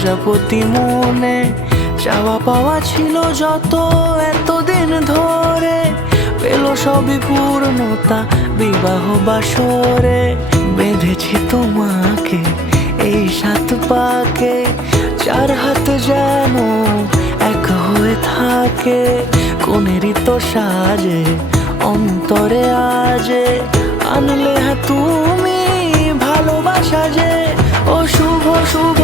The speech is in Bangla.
প্রজাপতি মনে চাওয়া পাওয়া ছিল যত এতদিন ধরে, পেল সবই পূর্ণতা বিবাহ বাসরে। বেঁধেছি তোমাকে এই 7 পাকে, 4 হাত যেন এক হয়ে থাকে। কোনেরই তো সাজে অন্তরে আজে আনলে তুমি ভালোবাসা যে। ও শুভ শুভ